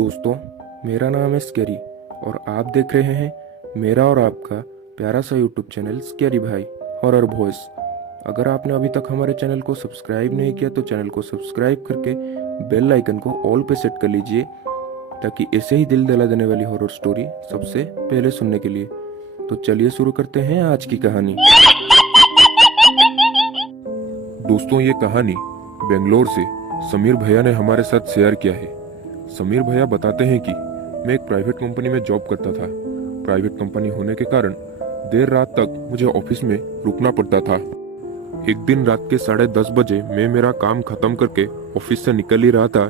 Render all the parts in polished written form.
दोस्तों, मेरा नाम है स्कैरी और आप देख रहे हैं मेरा और आपका प्यारा सा यूट्यूब चैनल स्कैरी भाई हॉरर वॉइस। अगर आपने अभी तक हमारे चैनल को सब्सक्राइब नहीं किया तो चैनल को सब्सक्राइब करके बेल आइकन को ऑल पे सेट कर लीजिए ताकि ऐसे ही दिल दहला देने वाली हॉरर स्टोरी सबसे पहले सुनने के लिए। तो चलिए शुरू करते हैं आज की कहानी। दोस्तों, ये कहानी बेंगलोर से समीर भैया ने हमारे साथ शेयर किया है। समीर भैया बताते हैं कि मैं एक प्राइवेट कंपनी में जॉब करता था। प्राइवेट कंपनी होने के कारण देर रात तक मुझे ऑफिस में रुकना पड़ता था। एक दिन रात के 10:30 बजे मैं मेरा काम खत्म करके ऑफिस से निकल ही रहा था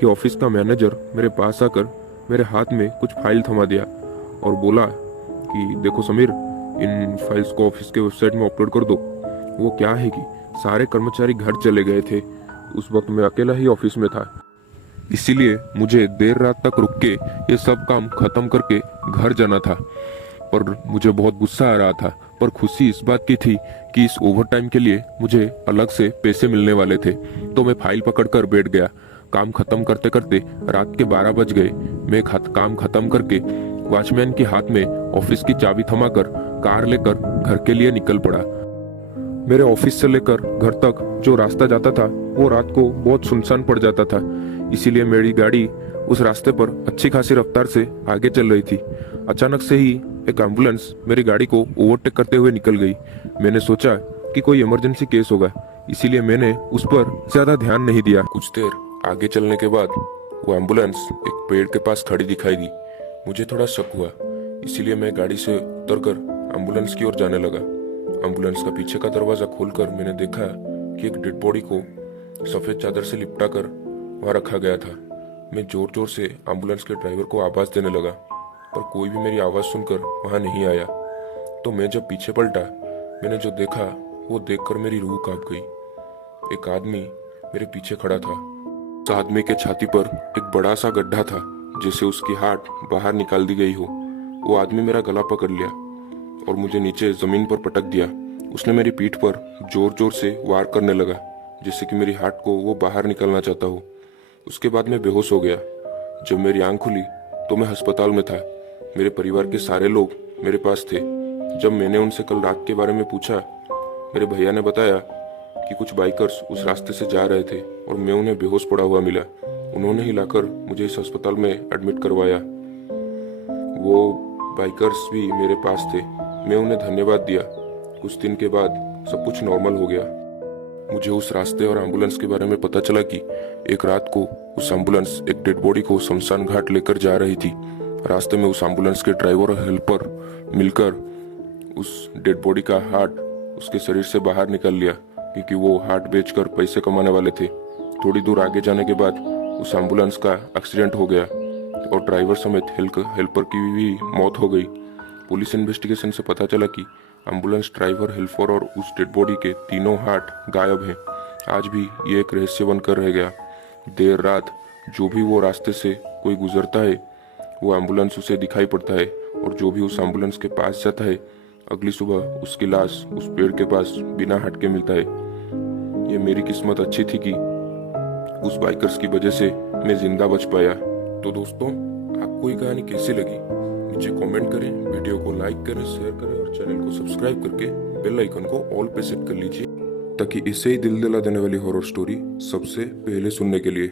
कि ऑफिस का मैनेजर मेरे पास आकर मेरे हाथ में कुछ फाइल थमा दिया और बोला कि देखो समीर, इन फाइल्स को ऑफिस के वेबसाइट में अपलोड कर दो। वो क्या है कि सारे कर्मचारी घर चले गए थे। उस वक्त मैं अकेला ही ऑफिस में था, इसीलिए मुझे देर रात तक रुक के ये सब काम खत्म करके घर जाना था। पर मुझे बहुत गुस्सा आ रहा था, पर खुशी इस बात की थी कि इस ओवर टाइम के लिए मुझे अलग से पैसे मिलने वाले थे। तो मैं फाइल पकड़कर बैठ गया। काम खत्म करते करते रात के 12 बज गए। मैं काम खत्म करके वॉचमैन के हाथ में ऑफिस की चाबी थमाकर कार लेकर घर के लिए निकल पड़ा। मेरे ऑफिस से लेकर घर तक जो रास्ता जाता था वो रात को बहुत सुनसान पड़ जाता था, इसीलिए मेरी गाड़ी उस रास्ते पर अच्छी खासी रफ्तार से आगे चल रही थी। अचानक से ही एक एम्बुलेंस मेरी गाड़ी को ओवरटेक करते हुए निकल गई। मैंने सोचा कि कोई इमरजेंसी केस होगा, इसीलिए मैंने उस पर ज्यादा ध्यान नहीं दिया। कुछ देर आगे चलने के बाद वो एम्बुलेंस एक पेड़ के पास खड़ी दिखाई दी। मुझे थोड़ा शक हुआ, इसीलिए मैं गाड़ी से उतरकर एम्बुलेंस की ओर जाने लगा। एम्बुलेंस का पीछे का दरवाजा खोलकर मैंने देखा कि एक डेड बॉडी को सफेद चादर से लिपटा कर वहां रखा गया था। मैं जोर जोर से एम्बुलेंस के ड्राइवर को आवाज देने लगा, पर कोई भी मेरी आवाज सुनकर वहां नहीं आया। तो मैं जब पीछे पलटा, मैंने जो देखा वो देखकर मेरी रूह कांप गई। एक आदमी मेरे पीछे खड़ा था। उस आदमी के छाती पर एक बड़ा सा गड्ढा था, जैसे उसकी हार्ट बाहर निकाल दी गई हो। वो आदमी मेरा गला पकड़ लिया और मुझे नीचे जमीन पर पटक दिया। उसने मेरी पीठ पर जोर जोर से वार करने लगा, जैसे कि मेरी हार्ट को वो बाहर निकालना चाहता हो। उसके बाद मैं बेहोश हो गया। जब मेरी आंख खुली तो मैं अस्पताल में था। मेरे परिवार के सारे लोग मेरे पास थे। जब मैंने उनसे कल रात के बारे में पूछा, मेरे भैया ने बताया कि कुछ बाइकर्स उस रास्ते से जा रहे थे और मैं उन्हें बेहोश पड़ा हुआ मिला। उन्होंने ही लाकर मुझे इस अस्पताल में एडमिट करवाया। वो बाइकर्स भी मेरे पास थे। मैं उन्हें धन्यवाद दिया। कुछ दिन के बाद सब कुछ नॉर्मल हो गया। मुझे उस रास्ते और एम्बुलेंस के बारे में पता चला कि एक रात को उस एम्बुलेंस एक डेड बॉडी को शमशान घाट लेकर जा रही थी। रास्ते में उस एम्बुलेंस के ड्राइवर और हेल्पर मिलकर उस डेड बॉडी का हार्ट उसके शरीर से बाहर निकाल लिया, क्योंकि वो हार्ट बेचकर पैसे कमाने वाले थे। थोड़ी दूर आगे जाने के बाद उस एम्बुलेंस का एक्सीडेंट हो गया और ड्राइवर समेत हेल्पर की भी मौत हो गई। पुलिस इन्वेस्टिगेशन से पता चला कि एम्बुलेंस ड्राइवर, हेल्पर और उस डेड बॉडी के तीनों हार्ट गायब हैं। आज भी ये एक रहस्य बनकर रह गया। देर रात जो भी वो रास्ते से कोई गुजरता है, वो एम्बुलेंस उसे दिखाई पड़ता है, और जो भी उस एम्बुलेंस के पास जाता है, अगली सुबह उसकी लाश उस पेड़ के पास बिना हार्ट के मिलता है। ये मेरी किस्मत अच्छी थी कि उस बाइकर्स की वजह से मैं जिंदा बच पाया। तो दोस्तों, आपको ये कहानी कैसी लगी नीचे कमेंट करें, वीडियो को लाइक करें, शेयर करें और चैनल को सब्सक्राइब करके बेल आइकन को ऑल पे सेट कर लीजिए ताकि इसे ही दिल दिला देने वाली हॉरर स्टोरी सबसे पहले सुनने के लिए।